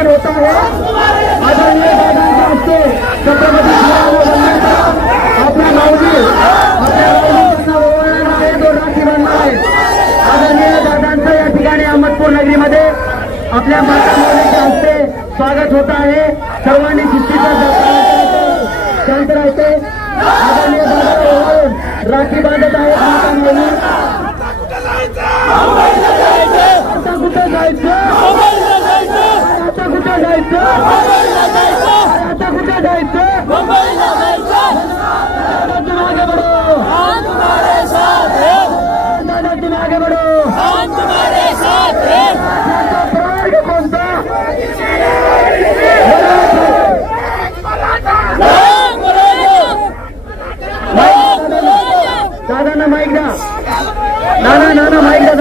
स्वागत होता है आदरणीय दादांच्या हस्ते छत्रपती आपल्या माऊली तो राखी बांधला आहे। आदरणीय दादांचं या ठिकाणी अहमदपूर नगरीमध्ये आपल्या माता माऊलीच्या हस्ते स्वागत होत आहे। सर्वांनी शिस्तीचा शांत राहायचे। आदरणीय दादा राखी बांधत आहेत माता माऊली। आता कुठे जायचं? आता कुठे जायचं? आता कुठे जायचं? मुंबईला जायचं। दादा आगे बढ़ो, हम तुम्हारे साथ हैं। दादा तुम आगे बढ़ो, हम तुम्हारे साथ हैं। प्राण कोणता? दादांना माईक द्या। नाना माईक द्या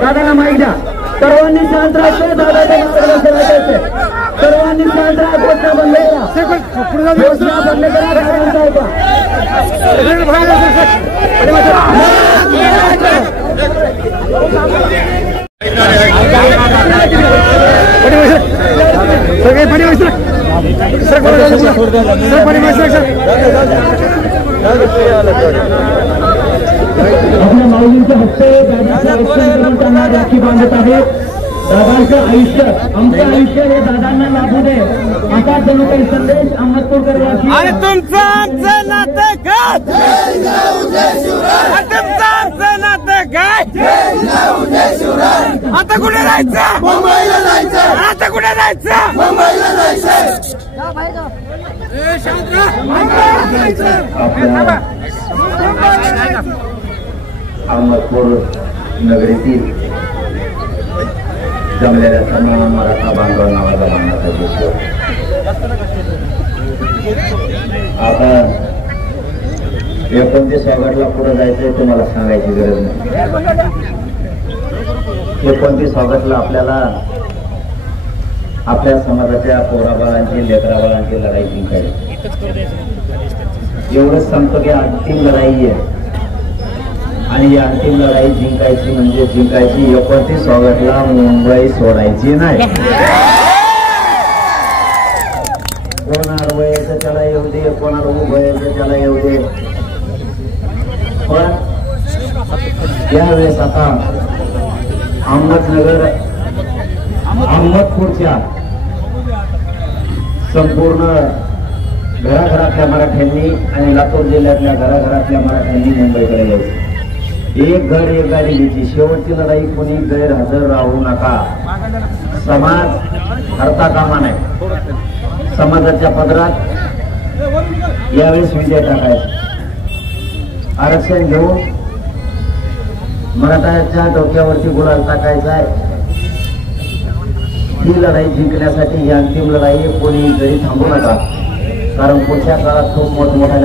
दादांना माईक द्या। सर्वांनी शांत राहायचं। दादाच्या मार्गदर्शन ऐकायचे। सर्वांनी शांत राहा। घोषणा बंद करा। घोषणा बंद करा। दादांचा ऐका। आपल्या माऊलींच्या हस्ते त्यांना राखी बांधत आहेत। दादांचं आयुष्य आमचं आयुष्य हे दादांना लाभू दे असा जणू काही संदेश अहमदपूरकर आणि तुमचं आमचं नातं काय? तुमचं आमचं नातं काय? आता कुठे जायचं? मुंबईला जायचं। आता कुठे जायचं? मुंबईला जायचं। अहमदपूर नगरीतील जमलेल्या सर्व मराठा बांधव नावाचा बांधण्याचा दिसतो। आता 29 ऑगस्टला पुढे जायचंय तुम्हाला सांगायची गरज नाही। 29 ऑगस्टला आपल्याला आपल्या समाजाच्या पोराबाळांची लेकराबाळांची लढाई जिंकायची। एवढंच सांगतो की अंतिम लढाई आहे आणि या अंतिम लढाई जिंकायची म्हणजे जिंकायची। 29 ऑगस्टला मुंबई सोडायची नाही। कोणाला वयाचं त्याला येऊ दे, कोणाला उभयाचं त्याला येऊ दे, पण त्यावेळेस आता अहमदपूरच्या संपूर्ण घराघरातल्या मराठ्यांनी आणि लातूर जिल्ह्यातल्या घराघरातल्या मराठ्यांनी मुंबईकडे यायचं। एक घर एक गाडी घ्यायची। शेवटची लढाई कोणी गैरहजर राहू नका। समाज हरता कामा नाही। समाजाच्या पदरात यावेळेस विजय टाकायचा। आरक्षण घेऊन मराठ्याच्या डोक्यावरती गुलाल टाकायचा आहे। ही लढाई जिंकण्यासाठी ही अंतिम लढाई कोणी घरी थांबू नका, कारण पुढच्या काळात खूप मोठमोठ्या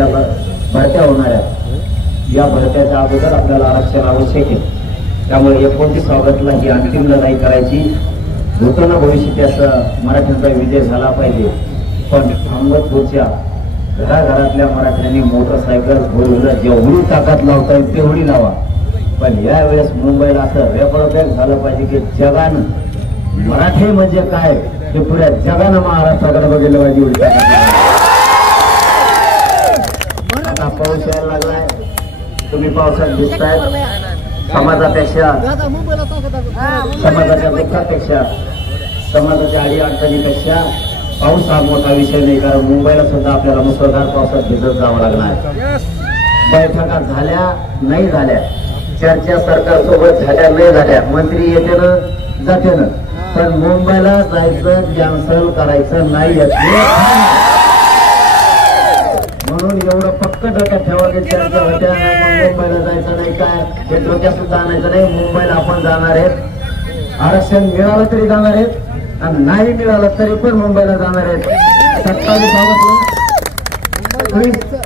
भरत्या होणार आहेत। या भरत्याच्या अगोदर आपल्याला आरक्षण आवश्यक आहे। त्यामुळे 29 ऑगस्टला ही अंतिम लढाई करायची। भूतन भविष्यात असं मराठ्यांचा विजय झाला पाहिजे। पण अहमदपूरच्या घराघरातल्या मराठ्यांनी मोटरसायकल फोर व्हीलर जेवढी ताकद लावता येईल तेवढी लावा। पण यावेळेस मुंबईला असं रेकॉर्ड झालं पाहिजे की जगानं मराठी म्हणजे काय ते पुऱ्या जगानं महाराष्ट्राकडे बघितलं पाहिजे। एवढी आता पाऊस यायला लागलाय, तुम्ही पावसात दिसताय। समाजापेक्षा समाजाच्या दुःखापेक्षा समाजाच्या अडी अडचणीपेक्षा पाऊस हा मोठा विषय नाही, कारण मुंबईला सुद्धा आपल्याला मुसळधार पावसात भिजत जावं लागणार। बैठका झाल्या नाही झाल्या, चर्चा सरकारसोबत झाल्या नाही झाल्या, मंत्री येते ना जाते ना, पण मुंबईला जायचं कॅन्सल करायचं नाही। म्हणून एवढं पक्क डोक्यात ठेवा की चर्चा होत्या मुंबईला जायचं नाही, काय हे डोक्यात सुद्धा आणायचं नाही। मुंबईला आपण जाणार आहेत। आरक्षण मिळालं तरी जाणार आहेत आणि नाही मिळालं तरी पण मुंबईला जाणार आहेत। 27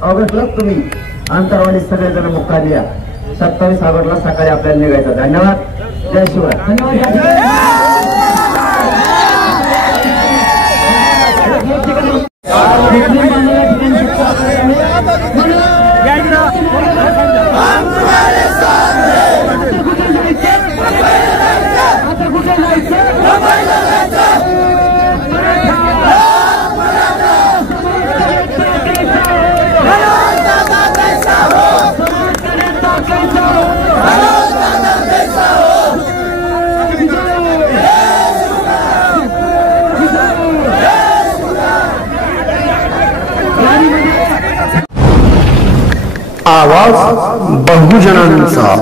ऑगस्टला तुम्ही अंतरवाली सगळेजण मुक्कामी या। 27 ऑगस्टला सकाळी आपल्याला निघायचं। धन्यवाद। जय शिवराय। धन्यवाद। आवाज बहुजनांचा.